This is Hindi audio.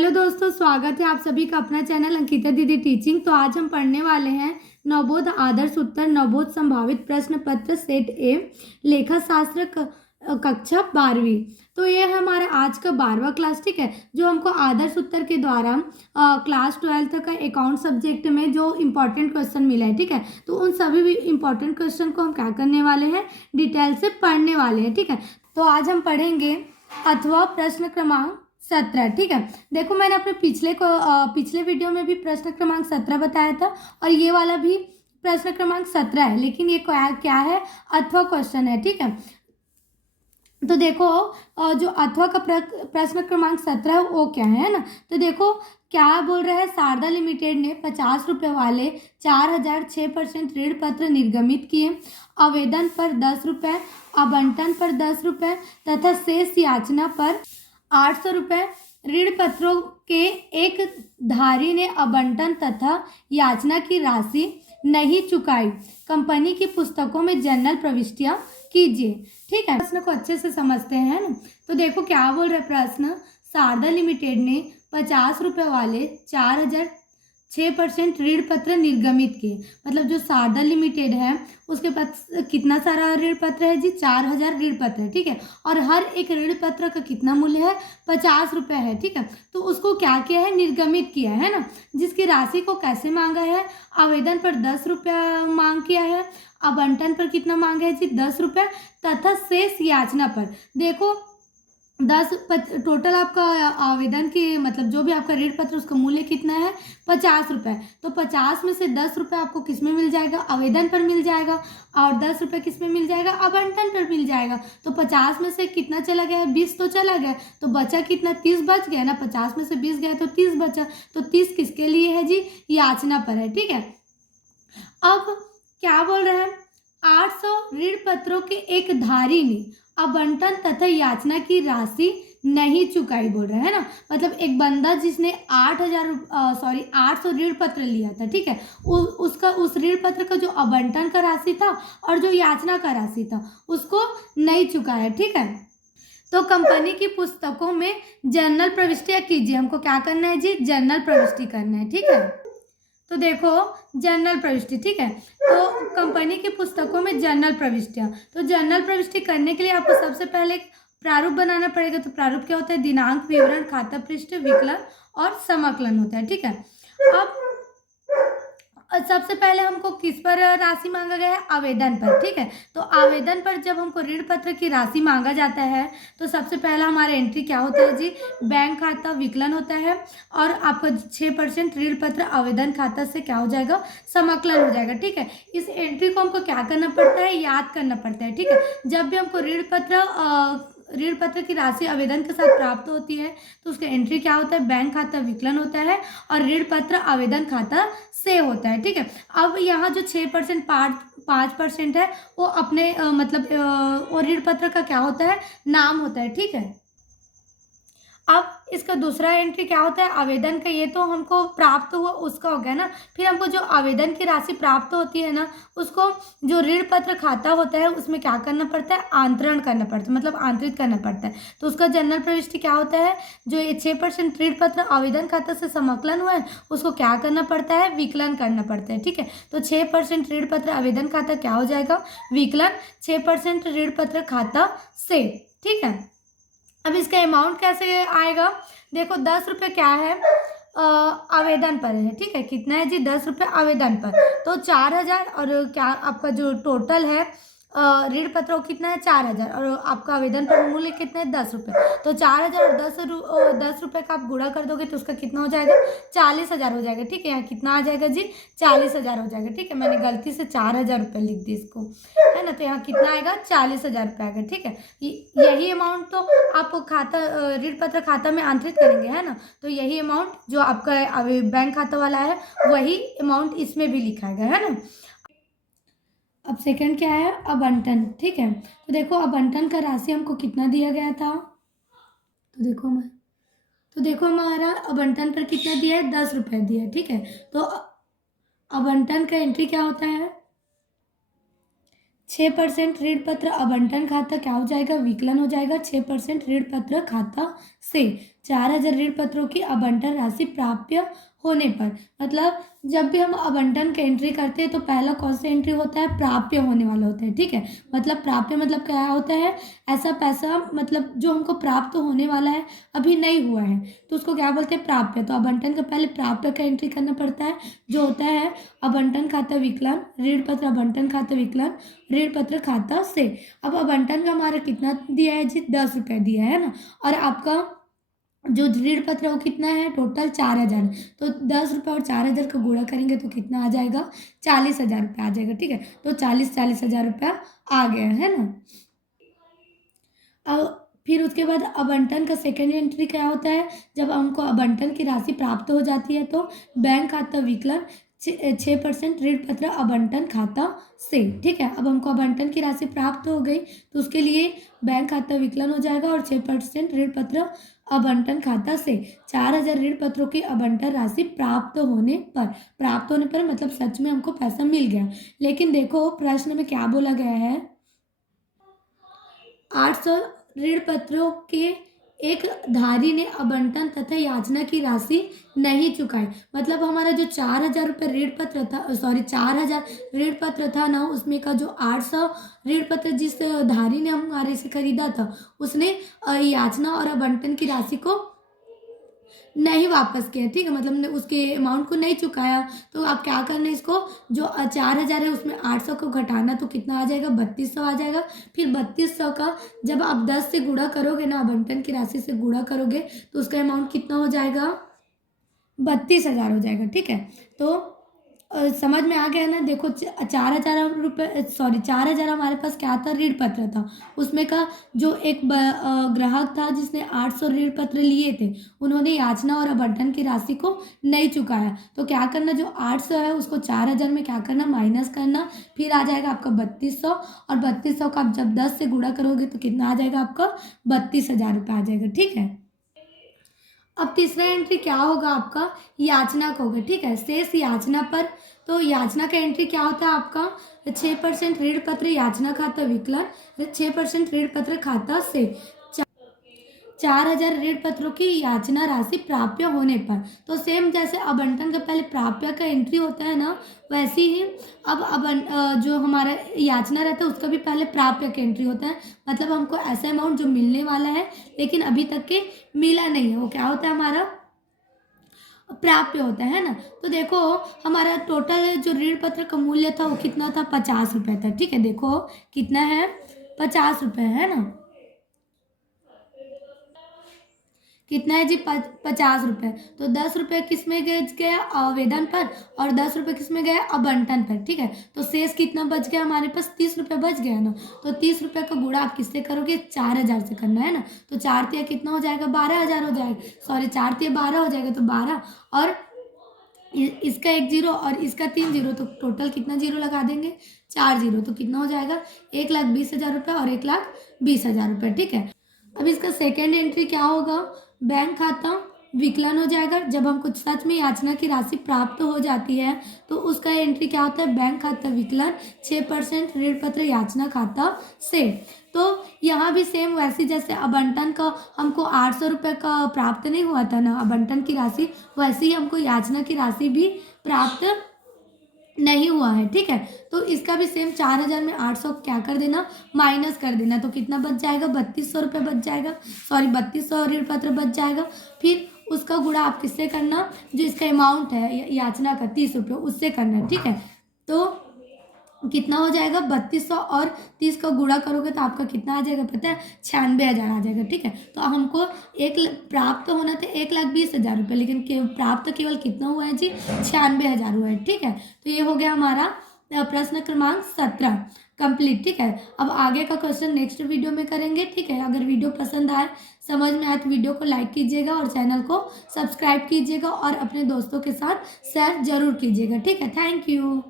हेलो दोस्तों, स्वागत है आप सभी का अपना चैनल अंकिता दीदी टीचिंग। तो आज हम पढ़ने वाले हैं नवबोध आदर्श उत्तर नवबोध संभावित प्रश्न पत्र सेट ए लेखा शास्त्र कक्षा 12वीं। तो ये है हमारा आज का 12वां क्लास, ठीक है, जो हमको आदर्श उत्तर के द्वारा क्लास 12 का अकाउंट सब्जेक्ट में जो इम्पोर्टेंट क्वेश्चन मिला है, ठीक है। तो उन सभी भी इम्पोर्टेंट क्वेश्चन को हम क्या करने वाले हैं, डिटेल से पढ़ने वाले हैं, ठीक है। तो आज हम पढ़ेंगे अथवा प्रश्न क्रमांक 17, ठीक है। देखो, मैंने अपने पिछले वीडियो में भी प्रश्न क्रमांक 17 बताया था और ये वाला भी प्रश्न क्रमांक 17 है, लेकिन ये क्या है, अथवा क्वेश्चन है, ठीक है। तो देखो, जो अथवा का प्रश्न क्रमांक 17 है वो क्या है ना। तो देखो क्या बोल रहा है, शारदा लिमिटेड ने 50 रुपये वाले 4006% ऋण पत्र निर्गमित किए। आवेदन पर 10 रुपये, आवंटन पर 10 रुपये तथा शेष याचना पर 800 रुपये। ऋण पत्रों के एक धारी ने आवंटन तथा याचना की राशि नहीं चुकाई। कंपनी की पुस्तकों में जनरल प्रविष्टियां कीजिए, ठीक है। प्रश्न को अच्छे से समझते हैं ना। तो देखो क्या बोल रहा है प्रश्न, शारदा लिमिटेड ने 50 रुपये वाले 4006% ऋण पत्र निर्गमित किए। मतलब जो शारदा लिमिटेड है उसके पास कितना सारा ऋण पत्र है जी, 4000 ऋण पत्र है, ठीक है। और हर एक ऋण पत्र का कितना मूल्य है, 50 रुपये है, ठीक है। तो उसको क्या किया है, निर्गमित किया है ना। जिसकी राशि को कैसे मांगा है, आवेदन पर 10 रुपया मांग किया है, आवंटन पर कितना मांगा है जी, 10 रुपये तथा शेष याचना पर देखो टोटल आपका आवेदन की मतलब जो भी आपका ऋण पत्र उसका मूल्य कितना है, 50 रुपये। तो 50 में से 10 रुपये आपको किस में मिल जाएगा, आवेदन पर मिल जाएगा, और 10 रुपये किस में मिल जाएगा, आवंटन पर मिल जाएगा। तो 50 में से कितना चला गया, 20 तो चला गया, तो बचा कितना, 30 बच गया ना। 50 में से 20 गया तो 30 बचा। तो 30 किसके लिए है जी, याचना पर है, ठीक है। अब क्या बोल रहे हैं, 800 ऋण पत्रों के एक धारी ने आवंटन तथा याचना की राशि नहीं चुकाई बोल रहे हैं ना। मतलब एक बंदा जिसने 800 ऋण पत्र लिया था, ठीक है, उसका उस ऋण पत्र का जो आवंटन का राशि था और जो याचना का राशि था उसको नहीं चुकाया, ठीक है। तो कंपनी की पुस्तकों में जर्नल प्रविष्टियां कीजिए। हमको क्या करना है जी, जर्नल प्रविष्टि करना है, ठीक है। तो देखो जर्नल प्रविष्टि, ठीक है। तो कंपनी की पुस्तकों में जर्नल प्रविष्टियां, तो जर्नल प्रविष्टि करने के लिए आपको सबसे पहले एक प्रारूप बनाना पड़ेगा। तो प्रारूप क्या होता है, दिनांक, विवरण, खाता पृष्ठ, विकलन और समाकलन होता है, ठीक है। अब सबसे पहले हमको किस पर राशि मांगा गया है, आवेदन पर, ठीक है। तो आवेदन पर जब हमको ऋण पत्र की राशि मांगा जाता है तो सबसे पहला हमारा एंट्री क्या होता है जी, बैंक खाता विकलन होता है, और आपका 6% ऋण पत्र आवेदन खाता से क्या हो जाएगा, समाकलन हो जाएगा, ठीक है। इस एंट्री को हमको क्या करना पड़ता है, याद करना पड़ता है, ठीक है। जब भी हमको ऋण पत्र की राशि आवेदन के साथ प्राप्त होती है तो उसका एंट्री क्या होता है, बैंक खाता विकलन होता है और ऋण पत्र आवेदन खाता से होता है, ठीक है। अब यहाँ जो 6% 5% है वो अपने वो ऋण पत्र का क्या होता है, नाम होता है, ठीक है। अब इसका दूसरा एंट्री क्या होता है, आवेदन का, ये तो हमको प्राप्त हुआ उसका हो गया ना। फिर हमको जो आवेदन की राशि प्राप्त होती है ना, उसको जो ऋण पत्र खाता होता है उसमें क्या करना पड़ता है, आंतरण करना पड़ता है, मतलब आंतरित करना पड़ता है। तो उसका जनरल प्रविष्टि क्या होता है, जो ये 6% ऋण पत्र आवेदन खाता से समाकलन हुआ है उसको क्या करना पड़ता है, विकलन करना पड़ता है, ठीक है। तो 6% ऋण पत्र आवेदन खाता क्या हो जाएगा, विकलन 6% ऋण पत्र खाता से, ठीक है। अब इसका अमाउंट कैसे आएगा, देखो 10 रुपये क्या है, आवेदन पर है, ठीक है। कितना है जी, 10 रुपये आवेदन पर। तो 4000 और क्या आपका जो टोटल है ऋण पत्र कितना है, 4000, और आपका आवेदन पर मूल्य कितना है, 10 रुपये। तो 4000 और 10 रुपये का आप गुणा कर दोगे तो उसका कितना हो जाएगा, 40,000 हो जाएगा, ठीक है। यहाँ कितना आ जाएगा जी, 40,000 हो जाएगा, ठीक है। मैंने गलती से 4000 रुपये लिख दी इसको, है ना। तो यहाँ कितना आएगा, 40,000 रुपये आएगा, ठीक है। यही अमाउंट तो आप ऋण पत्र खाता में आंतरित करेंगे, है ना। तो यही अमाउंट जो आपका बैंक खाता वाला है वही अमाउंट इसमें भी लिखा गया है ना। अब सेकंड क्या है, आवंटन, ठीक है। तो देखो आवंटन का राशि हमको कितना दिया गया था, तो देखो हमारा आवंटन पर कितना दिया है, 10 रुपये दिया है, ठीक है। तो आवंटन का एंट्री क्या होता है, 6% ऋण पत्र आवंटन खाता क्या हो जाएगा, विकलन हो जाएगा 6% ऋण पत्र खाता से। 4000 ऋण पत्रों की आवंटन राशि प्राप्य होने पर। मतलब जब भी हम आवंटन का एंट्री करते हैं तो पहला कौन सा एंट्री होता है, प्राप्य होने वाला होता है, ठीक है। मतलब प्राप्य मतलब क्या होता है, ऐसा पैसा मतलब जो हमको प्राप्त होने वाला है, अभी नहीं हुआ है, तो उसको क्या बोलते हैं, प्राप्य। तो आवंटन का पहले प्राप्य का एंट्री करना पड़ता है, जो होता है आवंटन खाता विकलन, ऋण पत्र आवंटन खाता विकलन, ऋण पत्र खाता से। अब आवंटन का हमारा कितना दिया है जी, 10 रुपये दिया है ना, और आपका जो ऋण पत्र है वो कितना है, टोटल 4000। तो 10 रुपये और 4000 का गुणा करेंगे तो कितना आ जाएगा, 40,000 रुपये आ जाएगा, ठीक है। तो 40,000 रुपया आ गया है ना। अब फिर उसके बाद आवंटन का सेकेंड एंट्री क्या होता है, जब हमको आवंटन की राशि प्राप्त हो जाती है तो बैंक खाता विकलन 6% ऋण पत्र आवंटन खाता से, ठीक है। अब हमको आवंटन की राशि प्राप्त हो गई तो उसके लिए बैंक खाता विकलन हो जाएगा और 6% ऋण पत्र आवंटन खाता से। 4000 ऋण पत्रों की आवंटन राशि प्राप्त होने पर मतलब सच में हमको पैसा मिल गया। लेकिन देखो प्रश्न में क्या बोला गया है, 800 ऋण पत्रों के एक धारी ने आवंटन तथा याचना की राशि नहीं चुकाई। मतलब हमारा जो 4000 रुपये ऋण पत्र था, 4000 ऋण पत्र था ना, उसमें का जो 800 ऋण पत्र जिस धारी ने हमारे से खरीदा था, उसने याचना और आवंटन की राशि को नहीं वापस किया, ठीक है। मतलब उसके अमाउंट को नहीं चुकाया। तो आप क्या करना है, इसको जो 4000 है उसमें 800 को घटाना, तो कितना आ जाएगा, 3200 आ जाएगा। फिर 3200 का जब आप 10 से गुणा करोगे ना, आवंटन की राशि से गुणा करोगे तो उसका अमाउंट कितना हो जाएगा, 32,000 हो जाएगा, ठीक है। तो समझ में आ गया ना। देखो 4000 रुपये 4000 हमारे पास क्या था, ऋण पत्र था। उसमें का जो एक ग्राहक था जिसने 800 ऋण पत्र लिए थे, उन्होंने याचना और आवंटन की राशि को नहीं चुकाया। तो क्या करना, जो 800 है उसको 4000 में क्या करना, माइनस करना, फिर आ जाएगा आपका 3200। और 3200 का आप जब 10 से गुणा करोगे तो कितना आ जाएगा आपका, 32,000 रुपये आ जाएगा, ठीक है। अब तीसरा एंट्री क्या होगा आपका, याचना का होगा, ठीक है। शेष याचना पर, तो याचना का एंट्री क्या होता है आपका, 6% ऋण पत्र याचना खाता विकलन, 6% ऋण पत्र खाता से। 4000 ऋण पत्रों की याचना राशि प्राप्य होने पर। तो सेम जैसे आवंटन का पहले प्राप्य का एंट्री होता है ना, वैसे ही अब जो हमारा याचना रहता है उसका भी पहले प्राप्य का एंट्री होता है। मतलब हमको ऐसा अमाउंट जो मिलने वाला है लेकिन अभी तक के मिला नहीं है, वो क्या होता है, हमारा प्राप्य होता है ना। तो देखो हमारा टोटल जो ऋण पत्र का मूल्य था वो कितना था, 50 रुपये था, ठीक है। देखो कितना है, 50 रुपये है ना। कितना है जी, 50 रुपये। तो 10 रुपये किस में गया, आवेदन पर, और 10 रुपये किस में गया, आवंटन पर, ठीक है। तो शेष कितना बच गया हमारे पास, 30 रुपये बच गया ना। तो 30 रुपये का गुणा आप किससे करोगे, 4000 से करना है ना। तो 4 कितना हो जाएगा, 12,000 हो जाएगा, सॉरी 4 12 हो जाएगा, तो 12, और इसका 1 जीरो और इसका 3 जीरो, तो टोटल कितना जीरो लगा देंगे, 4 जीरो। तो कितना हो जाएगा, 1,20,000 रुपये और 1,20,000 रुपये, ठीक है। अब इसका सेकेंड एंट्री क्या होगा, बैंक खाता विकलन हो जाएगा। जब हमको सच में याचना की राशि प्राप्त हो जाती है तो उसका एंट्री क्या होता है, बैंक खाता विकलन 6% ऋण पत्र याचना खाता से। तो यहाँ भी सेम वैसे जैसे आवंटन का हमको 800 रुपये का प्राप्त नहीं हुआ था ना आवंटन की राशि, वैसे ही हमको याचना की राशि भी प्राप्त नहीं हुआ है, ठीक है। तो इसका भी सेम 4000 में 800 क्या कर देना, माइनस कर देना। तो कितना बच जाएगा, 3200 रुपये बच जाएगा, सॉरी 3200 ऋण पत्र बच जाएगा। फिर उसका गुणा आप किससे करना, जो इसका अमाउंट है याचना का 30 रुपये, उससे करना, ठीक है। तो कितना हो जाएगा, 3200 और 30 का गुणा करोगे तो आपका कितना आ जाएगा पता है, 96,000 आ जाएगा, ठीक है। तो हमको प्राप्त होना था 1,20,000 रुपये, लेकिन प्राप्त केवल कितना हुआ है जी, 96,000 हुआ है, ठीक है। तो ये हो गया हमारा प्रश्न क्रमांक 17 कंप्लीट, ठीक है। अब आगे का क्वेश्चन नेक्स्ट वीडियो में करेंगे, ठीक है। अगर वीडियो पसंद आए, समझ में आए तो वीडियो को लाइक कीजिएगा और चैनल को सब्सक्राइब कीजिएगा और अपने दोस्तों के साथ शेयर जरूर कीजिएगा, ठीक है। Thank you.